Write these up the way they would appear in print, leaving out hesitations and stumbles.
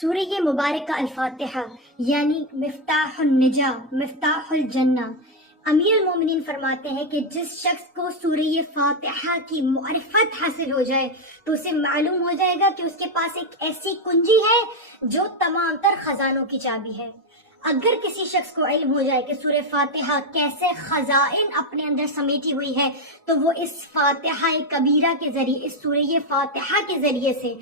سورہ مبارکہ الفاتحہ یعنی مفتاح النجا مفتاح الجنہ۔ امیر المومنین فرماتے ہیں کہ جس شخص کو سورہ فاتحہ کی معرفت حاصل ہو جائے تو اسے معلوم ہو جائے گا کہ اس کے پاس ایک ایسی کنجی ہے جو تمام تر خزانوں کی چابی ہے۔ اگر کسی شخص کو علم ہو جائے کہ سورہ فاتحہ کیسے خزائن اپنے اندر سمیٹی ہوئی ہے تو وہ اس فاتحہ کبیرہ کے ذریعے، اس سورہ فاتحہ کے ذریعے سے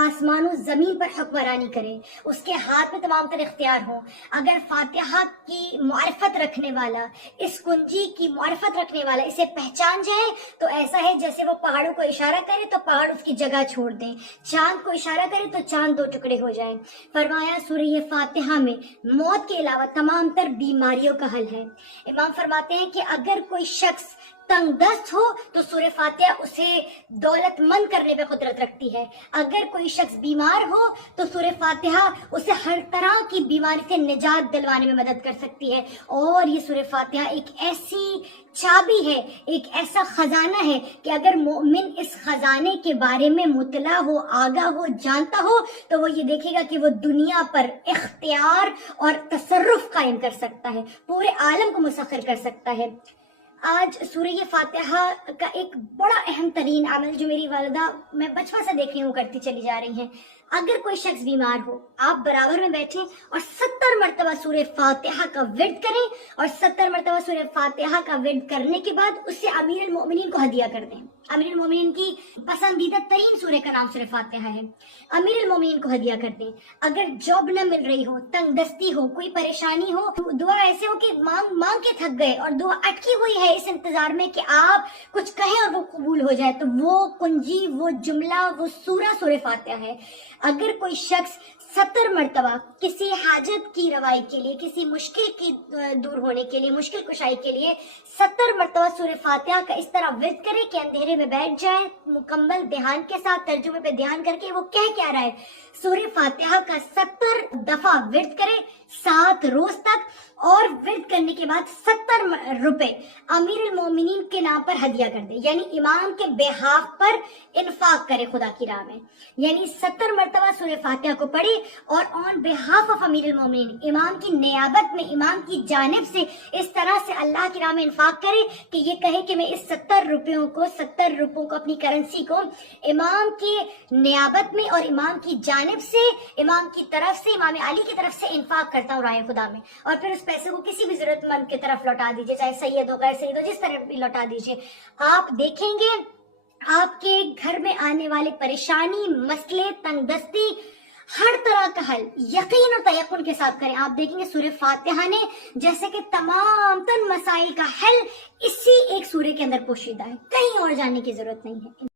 آسمان و زمین پر حکمرانی کرے، اس کے ہاتھ میں تمام تر اختیار ہو۔ اگر فاتحہ کی معرفت رکھنے والا، اس کنجی کی معرفت رکھنے والا اسے پہچان جائے تو ایسا ہے جیسے وہ پہاڑوں کو اشارہ کرے تو پہاڑ اس کی جگہ چھوڑ دیں، چاند کو اشارہ کرے تو چاند دو ٹکڑے ہو جائیں۔ فرمایا سورہ فاتحہ میں موت کے علاوہ تمام تر بیماریوں کا حل ہے۔ امام فرماتے ہیں کہ اگر کوئی شخص تنگ دست ہو تو سورہ فاتحہ اسے دولت مند کرنے پہ قدرت رکھتی ہے۔ اگر کوئی شخص بیمار ہو تو سورہ فاتحہ اسے ہر طرح کی بیماری سے نجات دلوانے میں مدد کر سکتی ہے۔ اور یہ سورہ فاتحہ ایک ایسی چابی ہے، ایک ایسا خزانہ ہے کہ اگر مومن اس خزانے کے بارے میں مطلع ہو، آگاہ ہو، جانتا ہو تو وہ یہ دیکھے گا کہ وہ دنیا پر اختیار اور تصرف قائم کر سکتا ہے، پورے عالم کو مسخر کر سکتا ہے۔ آج سورہ فاتحہ کا ایک بڑا اہم ترین عمل جو میری والدہ میں بچپن سے دیکھ رہی ہوں کرتی چلی جا رہی ہیں، اگر کوئی شخص بیمار ہو آپ برابر میں بیٹھیں اور 70 مرتبہ سورہ فاتحہ کا ورد کریں اور 70 مرتبہ سورہ فاتحہ کا ورد کرنے کے بعد اسے امیر المومنین کو ہدیہ کر دیں۔ امیر المومنین کی پسندیدہ ترین سورہ کا نام سورہ فاتحہ ہے، امیر المومنین کو ہدیہ کر دیں۔ اگر جاب نہ مل رہی ہو، تنگ دستی ہو، کوئی پریشانی ہو، دعا ایسے ہو کہ مانگ کے تھک گئے اور دعا اٹکی ہوئی ہے اس انتظار میں کہ آپ کچھ کہیں اور وہ قبول ہو جائے، تو وہ کنجی، وہ جملہ، وہ سورہ فاتحہ ہے۔ اگر کوئی شخص 70 مرتبہ کسی حاجت کی روائی کے لیے، کسی مشکل کی دور ہونے کے لیے، مشکل کشائی کے لیے 70 مرتبہ سورہ فاتحہ کا اس طرح ورد کرے کہ اندھیرے میں بیٹھ جائے، مکمل دھیان کے ساتھ ترجمے پہ دھیان کر کے وہ کہہ کیا رہا ہے، سورہ فاتحہ کا 70 دفعہ ورد کرے 7 روز تک، اور ورد کرنے کے بعد 70 روپے امیر المومنین کے نام پر ہدیہ کر دے، یعنی امام کے بہاف پر انفاق کرے خدا کی راہ میں۔ یعنی 70 مرتبہ سورہ فاتحہ کو پڑھے اور آن بہاف آف امیر المومنین، امام کی نیابت میں، امام کی جانب سے اس طرح سے اللہ کی راہ میں انفاق کرے کہ یہ کہے کہ میں اس 70 روپیوں کو اپنی کرنسی کو امام کی نیابت میں اور امام کی جانب سے، امام کی طرف سے، امام علی کی طرف سے انفاق کرتا ہوں راہ خدا میں، اور پھر اس پیسے کو کسی بھی ضرورت مند کی طرف لوٹا دیجیے، چاہے سید ہو، غیر سید ہو، جس طرح بھی لوٹا دیجیے۔ آپ دیکھیں گے آپ کے گھر میں آنے والے پریشانی، مسئلے، تنگ دستی، ہر طرح کا حل یقین اور تیقن کے ساتھ کریں۔ آپ دیکھیں گے سورہ فاتحہ نے جیسے کہ تمام تر مسائل کا حل اسی ایک سورہ کے اندر پوشیدہ ہے، کہیں اور جانے کی ضرورت نہیں ہے۔